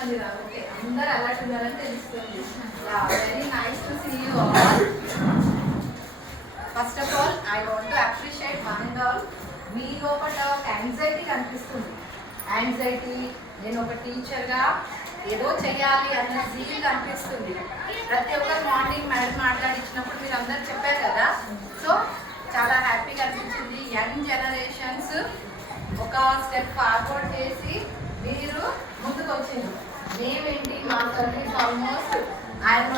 మంది ఓకే అందరూ అలర్ట్ ఉన్నారని తెలుస్తుంది. Very nice to see you all. First of all I want to appreciate one and all. మీ లోపల ఒక యాంగ్జైటీ కనిపిస్తుంది. యాంగ్జైటీ, నేను ఒక టీచర్గా ఏదో చెయ్యాలి అన్న జీల్ కనిపిస్తుంది. ప్రతి ఒక్కరు మార్నింగ్ మేడం మాట్లాడించినప్పుడు మీరు అందరు చెప్పారు కదా, సో చాలా హ్యాపీగా అనిపించింది. యంగ్ జనరేషన్స్ ఒక స్టెప్ ఫార్వర్డ్ చేసి మీరు ముందుకు వచ్చింది. మేమేంటి మా service almost I'm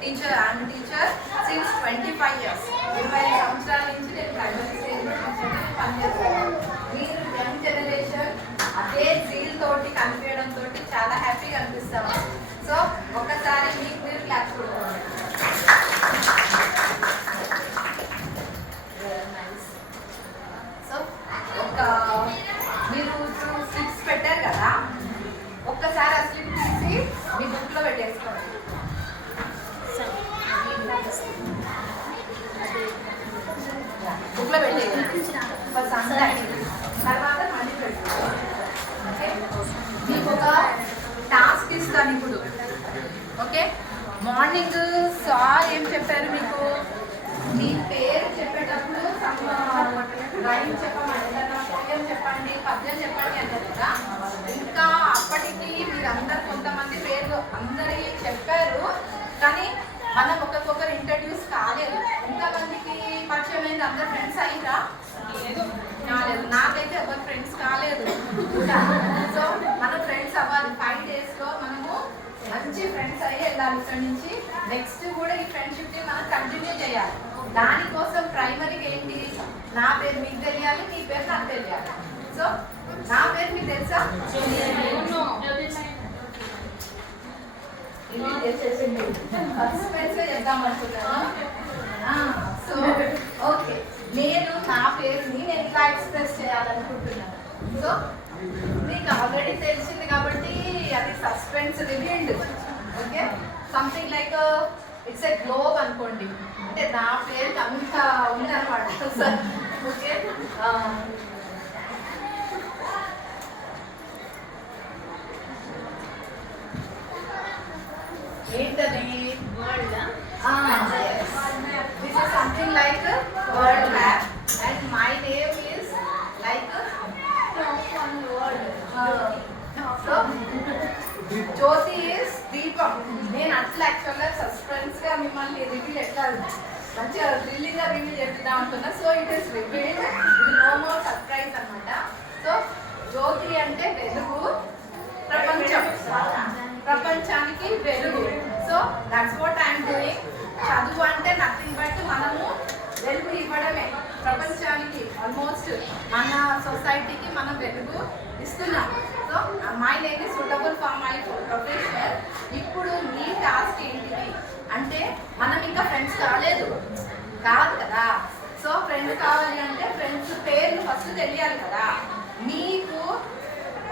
teacher since 25 years. 25 సంవత్సరాల నుంచి నేను ప్రైమరీ స్టేజ్ పనిచేస్తాను. మీరు యంగ్ జనరేషన్ అదే జీల్ తోటి కనిపించడం తోటి చాలా హ్యాపీగా అనిపిస్తాము. సో ఒకసారి మీకు మీరు క్లాస్ కొట్టుకోండి. సో ఒక మీరు స్లిప్స్ పెట్టారు కదా, ఒక్కసారి ఆ స్లిప్ తీసి మీ బుక్లో పెట్టేసుకోండి. బుక్లో పెట్టేయండి తర్వాత మళ్ళీ పెట్టుకోండి. ఓకే, మీకు ఒక టాస్క్ ఇస్తాను ఇప్పుడు. ఓకే, మార్నింగ్ సార్ ఏం చెప్పారు మీకు? మీ పేరు చెప్పేటప్పుడు రైమ్ చెప్పమండి, పోయం చెప్పండి, పద్యం చెప్పండి అంటారు కదా. ఇంకా అప్పటికి మీరందరూ కొంతమంది పేర్లు అందరి చెప్పారు, కానీ మనం ఒకరికొకరు ఇంట్రడ్యూస్ కాలేదు. ఎంతమందికి పరిచయం అయింది? అందరు ఫ్రెండ్స్ అయ్యారా? కాలేదు. నాకైతే ఎవరు ఫ్రెండ్స్ కాలేదు. సో మన ఫ్రెండ్స్ అవ్వాలి. 5 daysలో మనము మంచి ఫ్రెండ్స్ అయ్యి వెళ్ళాలి ఇక్కడి నుంచి. నెక్స్ట్ కూడా ఈ ఫ్రెండ్షిప్ని మనం కంటిన్యూ చేయాలి. దానికోసం ప్రైమరీగా ఏంటి, నా పేరు మీకు తెలియాలి, మీ పేరు నాకు తెలియాలి. సో నా పేరు మీకు తెలుసా? చెప్దామనుకున్నాను. సో ఓకే, నేను నా పేరుని నేను ఇట్లా ఎక్స్ప్రెస్ చేయాలనుకుంటున్నాను. సో మీకు ఆల్రెడీ తెలిసింది కాబట్టి అది suspense revealed. Okay, something like it's a globe అనుకోండి, అంటే నా పేరుకి అంత ఉందన్నమాట. సార్ ఓకే, ఏంటది? This is something like a world map, and my name is like one word. So Jyoti is Deepam. నేను అట్లా యాక్చువల్గా సస్పెన్స్ గా మిమ్మల్ని రివీల్ ఎట్లా మంచిగా థ్రిల్లింగ్ గా రివీల్ చేద్దాం అనుకున్నా. సో ఇట్ ఈస్ రివీల్డ్, ఇది నో మోర్ సర్ప్రైజ్ అనమాట. సో జ్యోతి అంటే వెలుగు, ప్రపంచానికి వెలుగు. So that's what I'm doing. చదువు అంటే నథింగ్ బట్ మనము వెలుగు ఇవ్వడమే ప్రపంచానికి. ఆల్మోస్ట్ మన సొసైటీకి మనం వెలుగు ఇస్తున్నాం. So my name is suitable for my professional. ఇప్పుడు మీ టాస్క్ ఏంటిది అంటే, మనం ఇంకా ఫ్రెండ్స్ కాదు కదా. సో ఫ్రెండ్స్ కావాలి అంటే ఫ్రెండ్స్ పేర్లు ఫస్ట్ తెలియాలి కదా. మీకు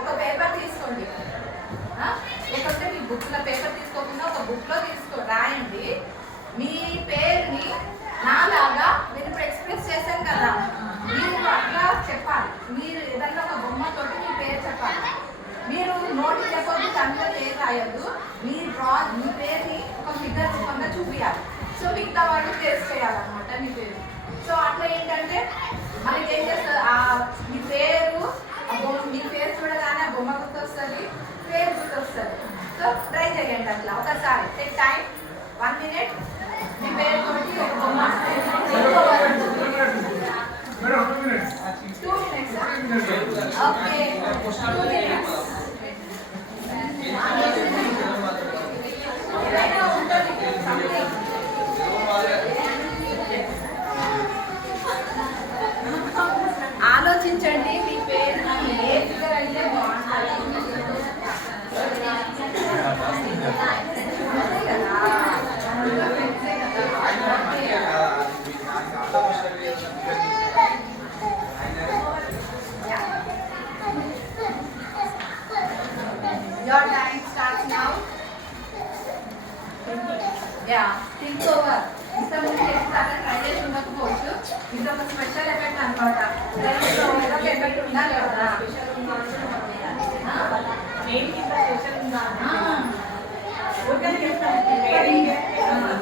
ఒక పేపర్ తీసుకోండి, లేకపోతే మీ బుక్లో పేపర్ తీసుకోకుండా ఒక బుక్లో రాయండి. మీ పేరుని నాలాగా నేను ఇప్పుడు ఎక్స్ప్రెస్ చేశాను కదా, మీరు అట్లా చెప్పాలి. మీరు ఏదన్నా ఒక బొమ్మతోటి మీ పేరు చెప్పాలి. మీరు నోటి చెప్పొద్దు, కనుక పేరు రాయద్దు. మీ పేరుని ఒక ఫిగర్ రూపంగా చూపించాలి. సో మిగతా వాళ్ళు టేస్ట్ చేయాలన్నమాట మీ పేరు. సో అట్లా ఏంటంటే మనకి ఏం చేస్తారు, మీ పేరు మీ పేరు చూడగానే ఆ బొమ్మ గుర్తొస్తుంది, పేరు గుర్తొస్తుంది. సో ట్రై చేయండి అట్లా ఒకసారి. Take time 1 minute. మీ పేరు తోటి ఒక బొమ్మ 2 minutes. Okay, 2 minutes. ఏదైనా ఉంటుంది సంథింగ్. ఆలోచించండి మీ పేరు ఏ ఫిగర్ అయితే బాగుంటుంది. Your time starts now. Yeah, think over. ఇంతకుముందు ఎక్స్ట్రాగా ట్రై చేసి ఉండకపోవచ్చు, ఇది ఒక స్పెషల్ ఎఫెక్ట్ అనమాట. ఎఫెక్ట్ ఉండాలి కదా.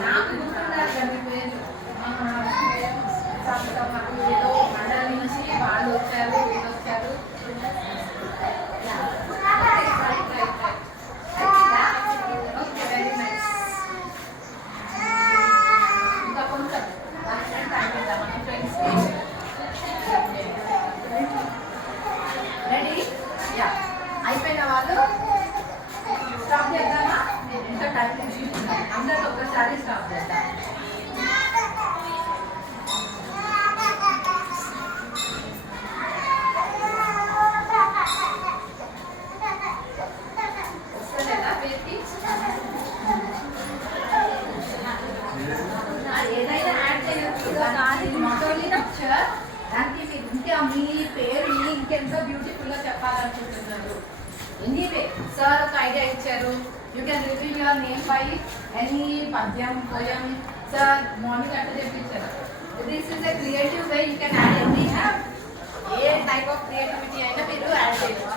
నాకు గుర్తున్నారు కదా పేరు ఏదో మండలి నుంచి వాళ్ళు వచ్చారు వీళ్ళు వచ్చారు. Okay very nice. ఇంకా కొంచెం టైం ఇద్దాం మన ఫ్రెండ్స్కి. రెడీ? యా అయిపోయిన వాళ్ళు స్టాప్ చేద్దామా? ఎంత టైం తీసుకుంటాం అందరూ ఒకసారి స్టాప్ చేద్దాం. ఏదైనా యాడ్ చేయొచ్చు. దానికి మీరు ఇంకా మీ పేరు ఇంకెంతో బ్యూటిఫుల్గా చెప్పాలనుకుంటున్నారు. ఎనీవే సార్ ఒక ఐడియా ఇచ్చారు. You can reveal your name by any పద్యం పోయం. సార్ మార్నింగ్ అట్లా చెప్పించారు. This is a creative way. You can add any ఏ టైప్ ఆఫ్ క్రియేటివిటీ అయినా మీరు యాడ్ చేయవచ్చు.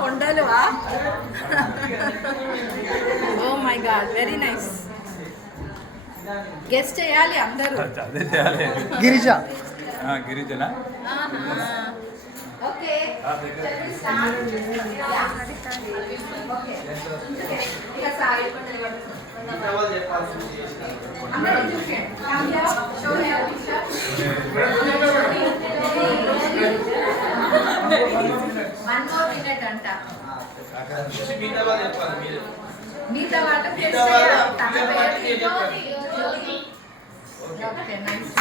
కొండలువా? Oh my god very nice. Guess చేయాలి అందరూ. గిరిజ గిరిజన. ఓకే ఇక సారీ వన్ మోర్ మినిట్ అంట. మీతో పాటు తన పేరు ఓకే నైస్.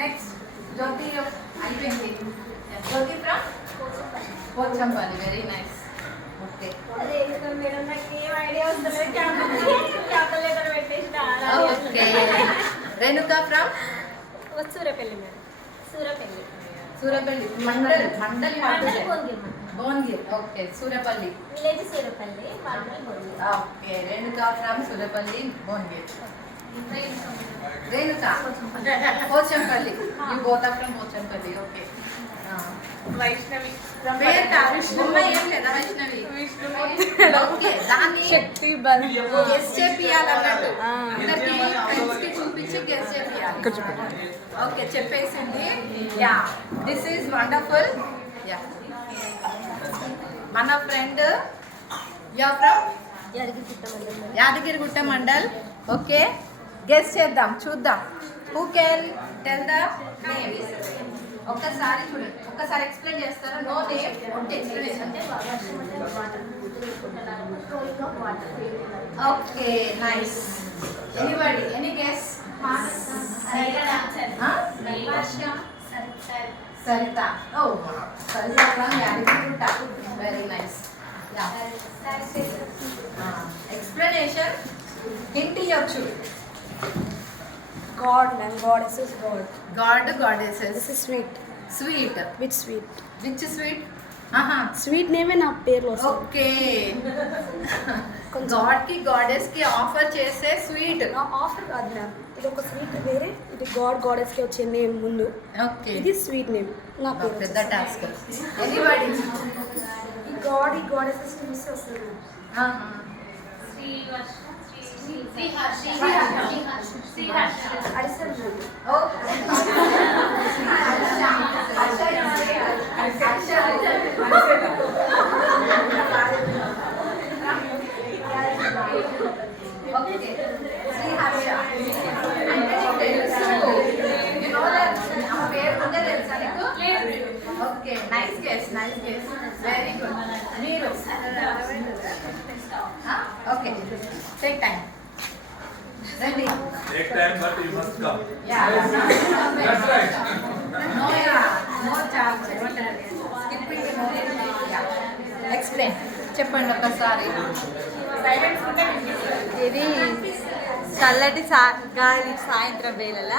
నెక్స్ట్ జ్యోతి అయిపోయింది. Jyothi from Pochampally. Very nice. Okay okay. Renuka from Surapalli madam. Surapalli మండలి Bhuvanagiri. Okay Surapalli village Surapalli okay. Renuka from Surapalli Bhuvanagiri. Renuka Pochampally. You both are from Pochampally. Okay. Vaishnavi ఏం లేదా వైష్ణవి? ఓకే దాన్ని గెస్ చేపియాలన్నట్టు అందరికి ఫ్రెండ్స్ కి చూపించి గెస్ చేపియాలి. ఓకే చెప్పేసింది. Yeah this is wonderful. Yeah మన friend yeah from Yadagirigutta mandal. Okay guess చేద్దాం చూద్దాం. Who can tell the name? ఒక్కసారి చూడండి. ఒక్కసారి ఎక్స్ప్లెయిన్ చేస్తారా? నో నేమ్ ఒట్టి explanation. Okay nice. Anybody any guess? Saritha. Oh Saritha from Yadagirigutta. Very nice. Explanation hint ఇవ్వచ్చు. God and goddesses God. God goddesses. This is sweet. Sweet. Which sweet? Which sweet? Sweet name నా పేరు వస్తుంది. Okay. God కి goddess కి offer చేసే sweet. నా offer కాదు ma'am. ఇది ఒక స్వీట్ వేరే, ఇది గాడ్ గాడెస్ కి వచ్చే నేమ్ ముందు. ఓకే ఇది స్వీట్ నేమ్. నా పేరు పెద్ద టాస్క్. ఎనీబడి? ఈ గాడ్ ఈ గాడెసెస్ నుంచి వస్తుంది. Okay, nice guess. Very good. Meeru. Okay, take time. Ready? Take time, but you must come. Yeah. That's right. No chance. Skipping the moment. Yeah. Explain. చెప్పండి ఒకసారి. Silence ఉంటే వినిపిస్తుంది. ఇది చల్లటి గాలి సాయంత్రం వేళల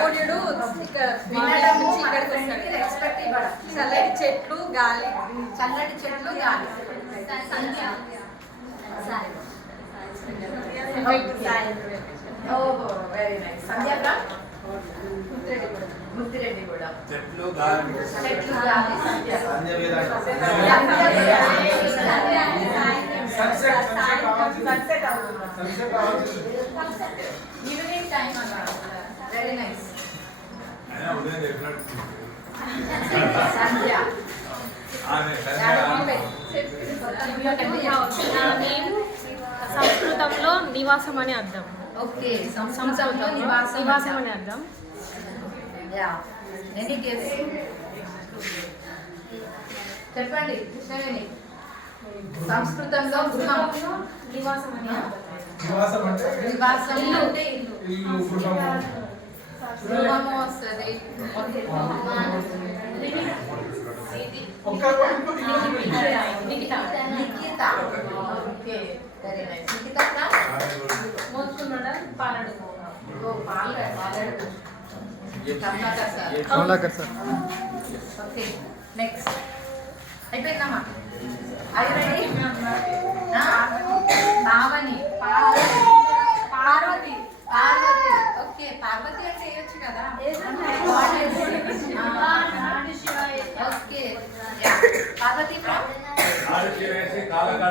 సూర్యుడు ఇక్కడ వినడము నుంచి ఇక్కడికి ఇక్కడికి వస్తాడు. వస్తాడు. రెస్పెక్ట్ ఇవ్వడం. చల్లటి చెట్లు గాలి చల్లటి చెట్లు గాలి. ఓహో very nice. Sandhya from Muthireddy కూడా. చెట్లు గాలి. చెట్లు గాలి సంధ్య. ఈవినింగ్ టైం అన్నమాట. Very nice. అయినా ఉదయం చెప్పినట్టు. సంధ్య. సంస్కృతంలో నివాసం అని అర్థం. ఓకే సంస్కృతంలో నివాసం నివాసం అని అర్థం. యా ఎనీ గెస్ చెప్పండి కృష్ణవేణి. సంస్కృతంలో గృహం నివాసం అని అర్థం. నివాసం అంటే ఇల్లు. ఇల్లు కుటుంబం గృహము వస్తుంది. Nikhita. Okay very nice. Nikhita మోసుకున్నాడా పాలడు. పాలడు. కమలాకర్ సార్ ఓకే నెక్స్ట్ అయిపోయిందమ్మా. అవి రెడీ. పావని. పార్వతి. ఓకే పార్వతి అంటే వేయొచ్చు కదా. Okay Parvathi from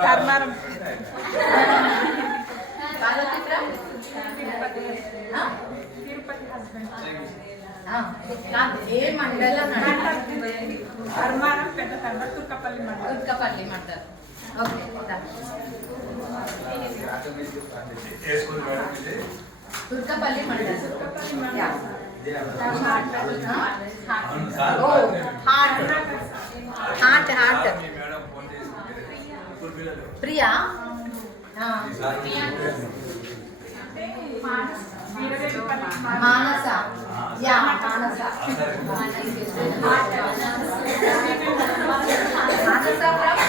Karmaram Parvathi from ఏ మండలం? ధర్మారం పెద్ద తండ్రి తుర్కపల్లి మండలం. తుర్కపల్లి మండలం. ఓకే తుర్కపల్లి మండలం. Oh heart heart heart. Priya Manasa. Yeah Manasa. Manasa from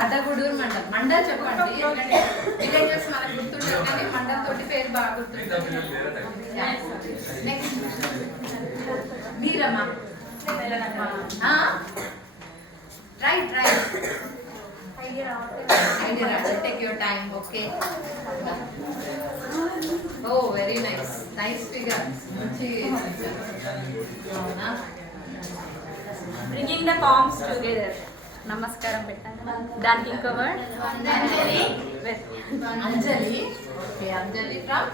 Addaguduru mandal. Mandal చెప్పండి. విలేజెస్ మనకు గుర్తుంటుంది కానీ మండల్ తోటి పేరు బాగా గుర్తుంటుంది. నెక్స్ట్ మీరమ్మా. Right idea take your time. Okay oh very nice. Nice figure. Bringing the palms together. నమస్కారం పెట్టండి. దానికి ఇంకో word Anjali. Okay Anjali from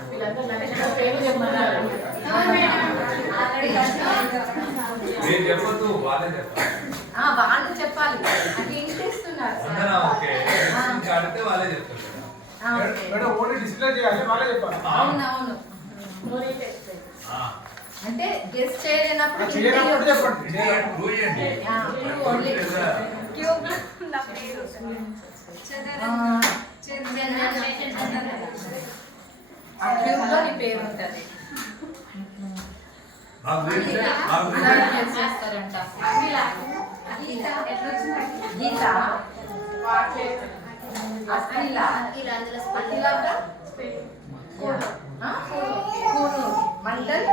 చెప్పొద్దు వాళ్ళే చెప్పాలి. వాళ్ళు చెప్పాలి. అంటే ఇంటిస్తున్నారు సార్. ఓకే అడిగితే వాళ్ళే చెప్తారు. మేడం ఓన్లీ డిస్ప్లే చేయాలి వాళ్ళే చెప్పాలి అవునవును. అంటే గెస్ట్ చేయలేనప్పుడు చేయనప్పుడు చెప్పండి ఓన్లీ ఆ క్యూబ్లో నీ పేరు ఉంటుంది. చేస్తారంట. గీత. అఖిల. కూనూరు మండల్.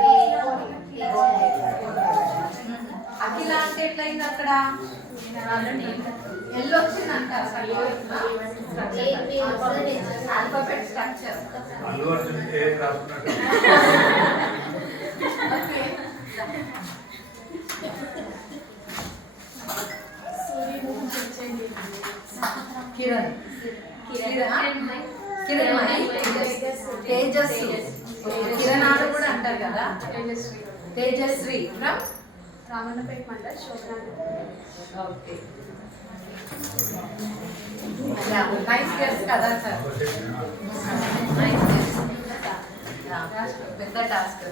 అఖిల అంటే ఎట్లయింది అక్కడ? ఎల్లు వచ్చిందంట. Alphabet structure. అల్లు అర్జున్ ఏం రాసుకున్నట్టు okay Tejasri from Ramannapet mandal Shobhana. Okay. Nice guess కదా సార్. Nice guess. పెద్ద టాస్క్.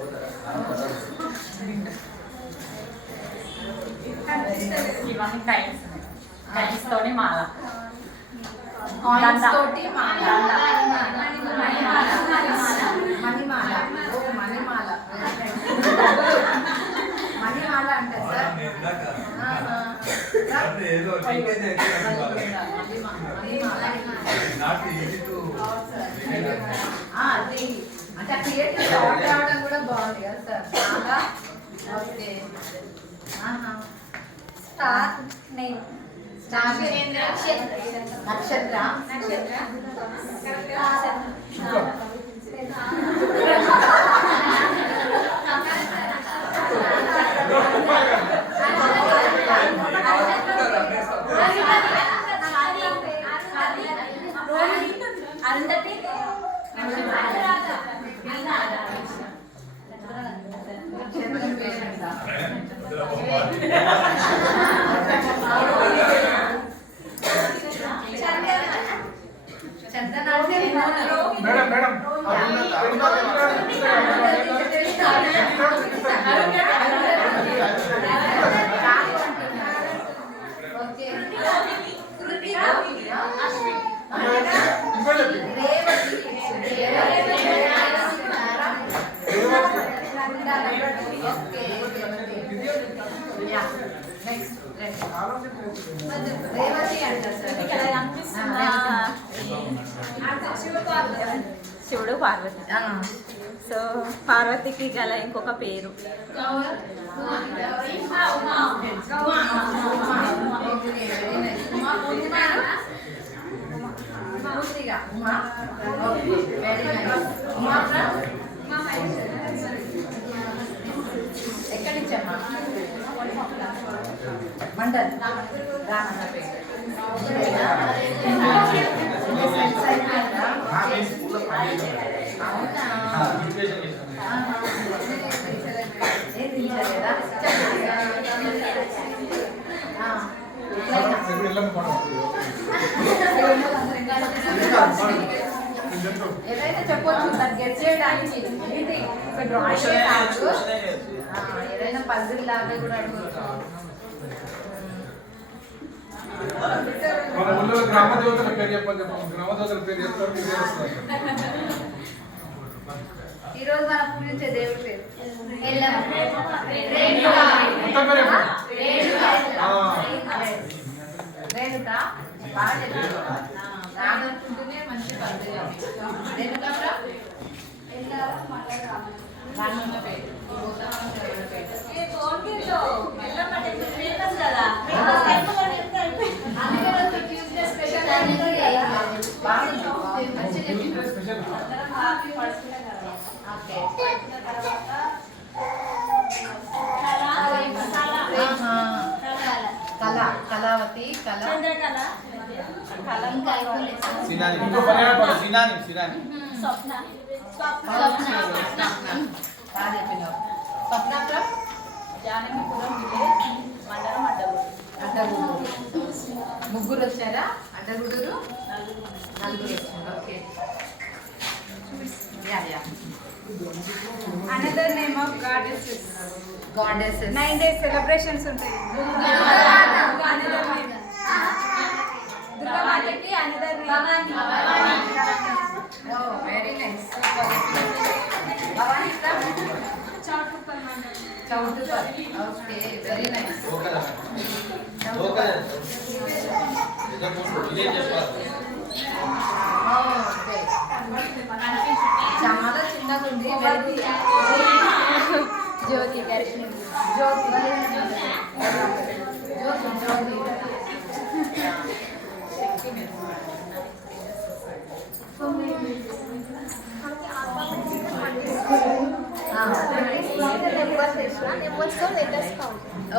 ఇవన్నీ టైమ్స్ టైమ్స్ తోనే మాల కాయిన్స్ తోటి మాల. మణిమాల. ఓ మణిమాల. మణిమాల అంటే సార్. ఏదో టికెట్ నాట్ ఈజీ టు అది అంటే క్రియేటివ్ థాట్ రావడం కూడా బాగుంది కదా సార్. చాలా ఓకే. స్టార్ నేమ్ నక్షత్ర. అరుంధతి చందన అంటే మేడం మేడం ఓకే. రేవతి అంటారు సార్. ఇక్కడ కనిపిస్తున్న శివుడు పార్వతి. సో పార్వతికి గల ఇంకొక పేరు ఎక్కడి నుంచి అమ్మా? మండల్ రామన్నపేట. అవునా? ఏం తినలేదా? ఏదైతే చెప్పొచ్చు దాన్ని గెట్ చేయడానికి. ఏంటి ఒక డ్రాయింగ్ కాదు, ఏదైనా పజిల్ లాగా కూడా అడగవచ్చు. మన ఊళ్ళో గ్రామ దేవతల పేరు చెప్పండి. గ్రామ దేవతల పేరు చెప్తారు మీరు చేస్తారు. ఈ రోజు మనం పూజించే దేవుడి పేరు మొత్తం పేరు చెప్పండి. రేణుక. బాగా చెప్పారు. రానుకుంటూనే మంచి పద్ధతి. రేణుక రానున్నపేట. ట్యూస్డే స్పెషల్ స్పెషల్ కళావతి కళ సినాని ఇంకో పర్యాయ పద సినాని సినాని స్వప్న బాగా చెప్పినావు. స్వప్న జానకిపురం విలేజ్ మండలం అడ్డగూడూరు. ముగ్గురు వచ్చారా? అడ్డగూడూరు నలుగురు వచ్చారు. Okay. Another name of goddesses. Goddesses. 9 days celebrations ఉంటాయి. దుర్గామాతకి another Bhavani. Oh very nice. Bhavani Choutuppal మండలం. చౌటుప్పల్. Okay very nice. ఓకదా ఓకదా ఇక విలేజ్ చెప్పాలి. ఓకే. చాలా చిన్నగా ఉంది. జ్యోతి గారి జ్యోతి జ్యోతి.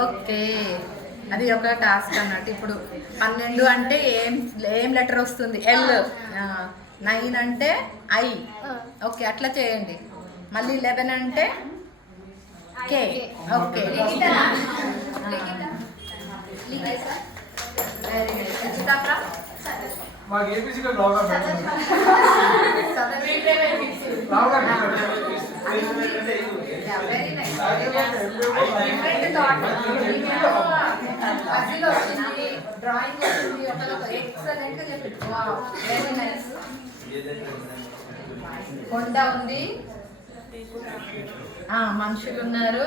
ఓకే. అది ఒక టాస్క్ అన్నట్టు. ఇప్పుడు 12 అంటే ఏం లెటర్ వస్తుంది? ఎల్. 9 అంటే ఐ. ఓకే అట్లా చేయండి. మళ్ళీ 11 అంటే ఓకే ఓకే వెరీ నైస్ చిత్తాప్రా మాకు ఏపీసీలో రావుగా madam very nice different thought అసలు వచ్చింది డ్రాయింగ్ వచ్చింది ఒక ఎక్సలెంట్ గా చెప్పారు వావ్ వెరీ నైస్ కొండ ఉంది మనుషులు ఉన్నారు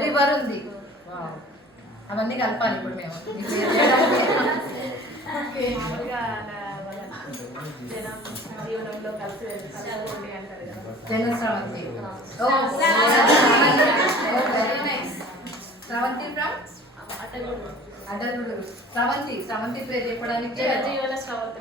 రివర్ ఉంది అవన్నీ కలపాలి ఇప్పుడు మేము జనస్రవంతి వెరీ నైస్ స్రవంతి ఫ్రమ్ అడలుడు స్రవంతి పేరు చెప్పడానికి జనజీవన స్రవంతి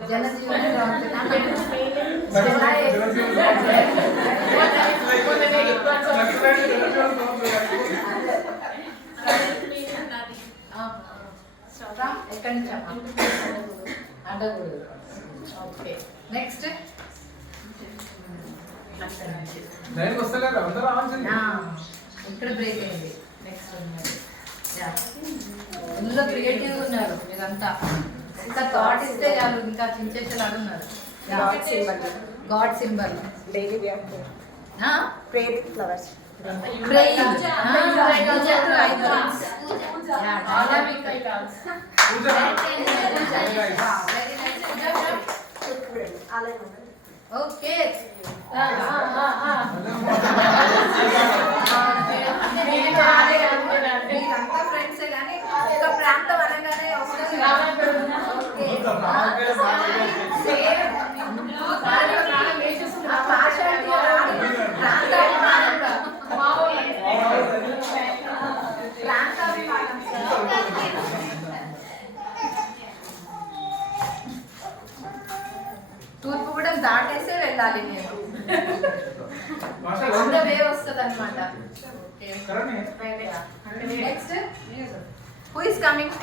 ఎక్కడి నుంచి అడగూడదు ఓకే నెక్స్ట్ నేను వస్తలేదు అందరూ ఆన్సర్ ఇక్కడ బ్రేక్ అయింది నెక్స్ట్ ఇందులో క్రియేటివ్ ఉన్నారు మీరంతా ఇంకా థాట్ ఇస్తే చాలు ఇంకా చించేసేలాగా ఉన్నారు God symbol daily prayer flowers okay మీరంతా ఫ్రెండ్సే కానీ ఒక ప్రాంతం అనగానే వస్తుంది తూర్పుగూడెం దాటేసే వెళ్ళాలి నేను వంద వే వస్తుంది అనమాట next who is coming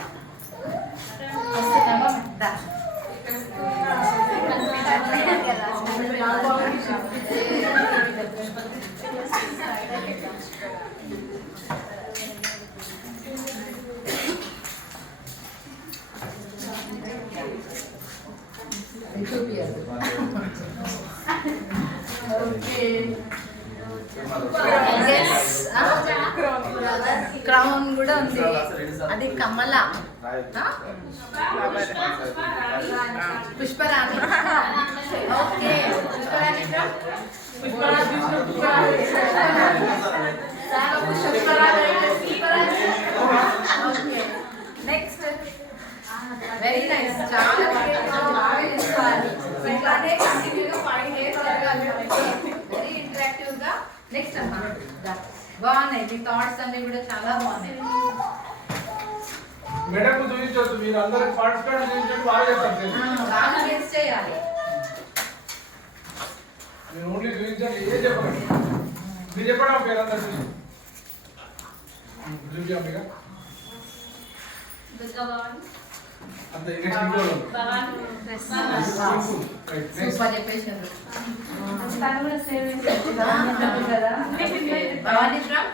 crown కూడా ఉంది అది కమల Pushparani okay Pushparani okay next very nice చాలా బాగా చేసుకోవాలి ఇట్లానే కంటిన్యూగా 5 days జరగాలి వెరీ ఇంటరాక్టివ్ గా నెక్స్ట్ అమ్మా బాగున్నాయి మీ థాట్స్ అన్ని కూడా చాలా బాగున్నాయి మేడం చూపించొద్దు మీరు అందరూ పార్టిసిపేట్ చేయించండి బాగా చేస్తారు బాగా గెస్ చేయాలి మీరు ఓన్లీ చూపించండి ఏ చెప్పండి మీరు చెప్పండి పేరు అందరికీ చూపించాం అంత సూపర్ చెప్పేసారు భవానీ ఫ్రమ్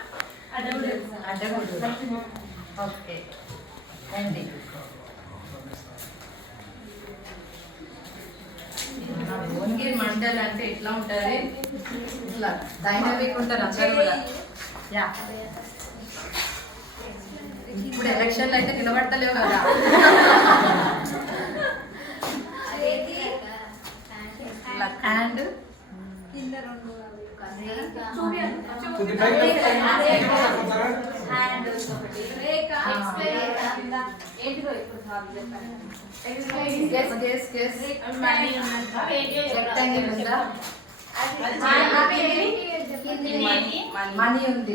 అడ్డగూడూరు ఓకే రండి భువనగిరి మండల్ అంటే ఎట్లా ఉంటుంది ఇట్లా డైనమిక్ ఉంటారు అందరూ కూడా యా ఇప్పుడు ఎలక్షన్లు అయితే నిలబడతలేవు కదా హ్యాండ్ మనీ ఉంది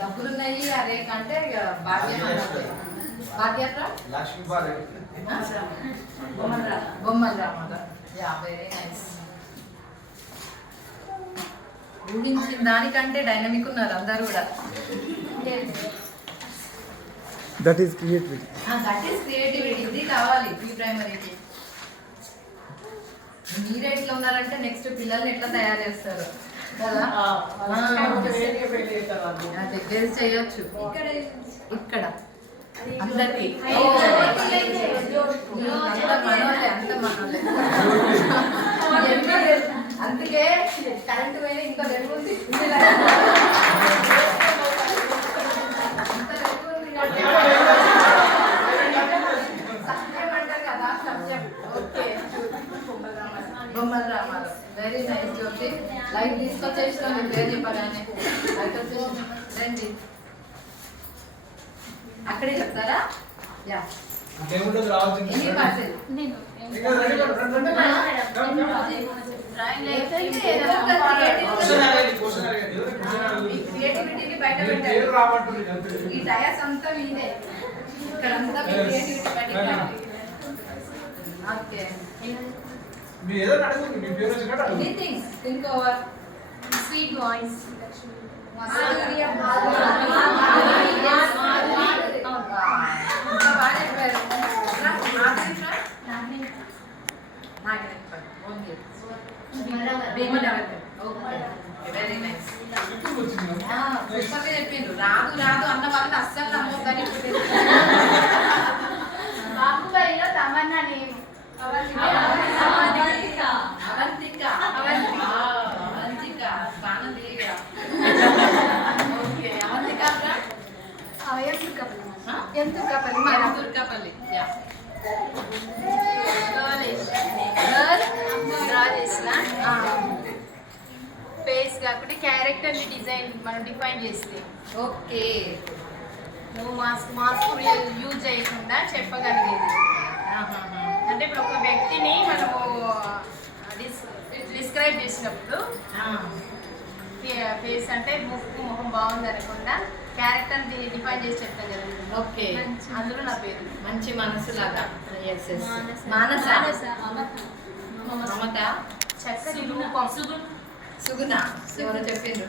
డబ్బులున్నాయి అదే కంటే భాగ్యం భాగ్యత బొమ్మల రామద యా వెరీ నైస్ ఊహించిన దానికంటే డైనమిక్ ఉన్నారు అందరు కూడా that is creativity. That is creativity. ఇది కావాలి ప్రీ ప్రైమరీకి. మీరు ఎట్లా ఉన్నారంటే నెక్స్ట్ పిల్లల్ని ఎట్లా తయారు చేస్తారు కదా. అదే గెస్ చేయొచ్చు ఇక్కడ అందరికి. అంత మనోలే. అందుకే కరెంట్ పోయిన ఇంకో లెక్క ఉంది. సబ్జెక్ట్ కదా సబ్జెక్ట్. ఓకే బొమ్మల రామారావు. వెరీ నైస్ జ్యోతి. లైట్ తీసుకొచ్చేసిన మీరు పేరు చెప్పగానే లైట్ వచ్చేసి రండి. అక్కడే చెప్తారా? యా దేవుడికి రావాల్సింది. ఎన్ని పర్సెంట్ ఇంకా రెడీ రండి. క్రియేటివిటీని బయట పేరు పెట్టారు. రాబట్టుంది అంతే. ఈ డయాస్ అంతా మీదే. ఇక్కడంతా మీ క్రియేటివిటీ బయట. ఓకే మీరు ఏదైనా అడగండి, మీ పేరు వచ్చి కూడా అడగండి. Anything think over. Sweet voice. ఇంకా బాగా చెప్పారు. Very nice. ఎక్కువ వచ్చింది. సూపర్గా చెప్పిండ్రు. రాదు రాదు అన్న వాళ్ళని అస్సలు నమ్మొద్దని బాహుబలిలో తమన్నా నేను అవంతిక. అవంతిక ప్రాణం దిగా. ఓకే అవంతిక దుర్గాపల్లి. యా ఫేస్ కాకుండా క్యారెక్టర్ డిజైన్ మనం డిఫైన్ చేస్తే ఓకే నువ్వు మాస్క్ యూజ్ చేయకుండా చెప్పగలిగేది. అంటే ఇప్పుడు ఒక వ్యక్తిని మనము డిస్క్రైబ్ చేసినప్పుడు ఫేస్ అంటే ముఖం బాగుంది అనకుండా క్యారెక్టర్ డిఫైన్ చేసి చెప్తాం కదా. ఓకే అందులో నా పేరు మంచి మనసు లాగా. మానస మమత చక్కని రూపం సుగుణ ఎవరో చెప్పిండ్రు.